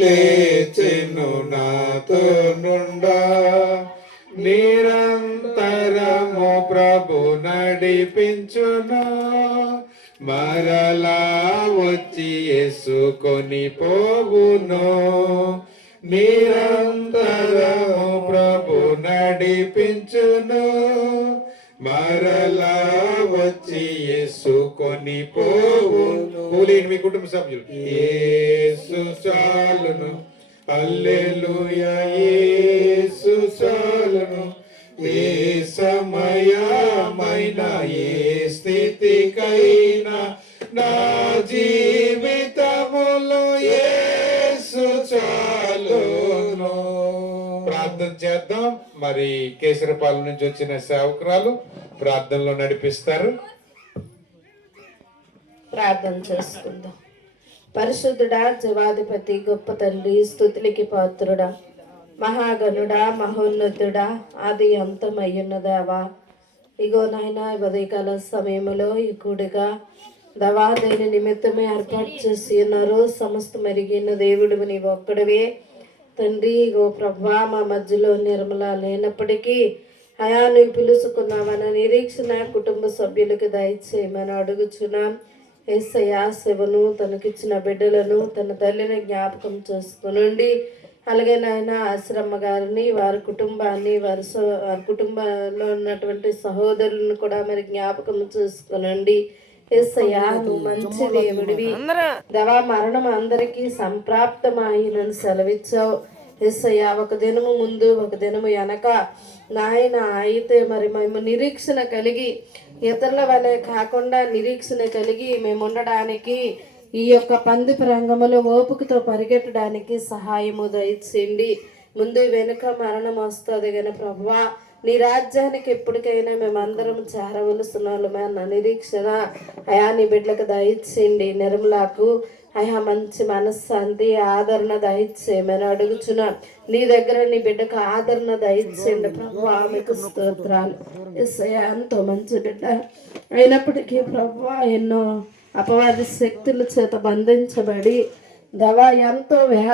లేచెను నాతో నుండా. నిరంతరము ప్రభు నడిపించును. మరలా వచ్చి ఎసుకొని పోవును నిరంతరము ప్రభు నడిపించును. మరలా వచ్చి ఎసుకొని పోవును పూలేని మీ కుటుంబ సభ్యులు. యేసు చాలును. హల్లెలూయా. యేసు చాలును. ఏ సమయమైన ఏ స్థితికైనా నా జీవితములో యేసు చాలును. ప్రార్థన చేద్దాం. మరి కేసరపాలెం నుంచి వచ్చిన సేవకురాలు ప్రార్థనలో నడిపిస్తారు. ప్రార్థన చేసుకుందాం పరిశుద్ధుడా జీవాధిపతి గొప్ప తండ్రి స్థుతులకి పాత్రుడా మహాగణుడా మహోన్నతుడా అది అంతమయ్యున్నదావా. ఇగో నాయన ఉదయకాల సమయంలో ఈ కూడిగా దవా దేని నిమిత్తమే ఏర్పాటు చేసి ఉన్నారు. సమస్త మెరిగిన దేవుడు నీవు ఒక్కడవే. తండ్రి ఇగో ప్రభా మా మధ్యలో నిర్మల లేనప్పటికీ అయా నువ్వు పిలుచుకున్నావన్న నిరీక్షణ కుటుంబ సభ్యులకు దయచేయమని అడుగుచున్నాం. ఏసయ్యా శివను తనకిచ్చిన బిడ్డలను తన తల్లిని జ్ఞాపకం చేసుకునండి. అలాగే నాయన ఆశ్రమ గారిని వారి కుటుంబాన్ని వారి వారి కుటుంబంలో ఉన్నటువంటి సహోదరులను కూడా మరి జ్ఞాపకం చేసుకునండి. ఏసయ్యా నువ్వు మంచి దేవుడివి. దవా మరణం అందరికీ సంప్రాప్తమాయినని సెలవిచ్చావు. ఎస్సయ్యా ఒక దినము ముందు ఒక దినము వెనక నాయన అయితే మరి మేము నిరీక్షణ కలిగి ఇతరుల వలె కాకుండా నిరీక్షణ కలిగి మేము ఉండడానికి ఈ యొక్క పంది రంగములో ఓపికతో పరిగెట్టడానికి సహాయము దయచేయండి. ముందు వెనుక మరణం వస్తుంది కానీ ప్రభువా నీ రాజ్యానికి ఎప్పటికైనా మేమందరం చేరవలసిన వాళ్ళమే అన్న నిరీక్షణ. అయా నీ బిడ్డలకు దయచేయండి. నిర్మలకు అయ్యా మంచి మనశ్శాంతి ఆదరణ దయచేయమని అడుగుచున్నా. నీ దగ్గర నీ బిడ్డకు ఆదరణ దయచేయండి ప్రభు. ఆమెకు స్తోత్రాలు. ఎంతో మంచి బిడ్డ. అయినప్పటికీ ప్రభు ఎన్నో అపవాది శక్తుల చేత బంధించబడి దవా ఎంతో వ్యా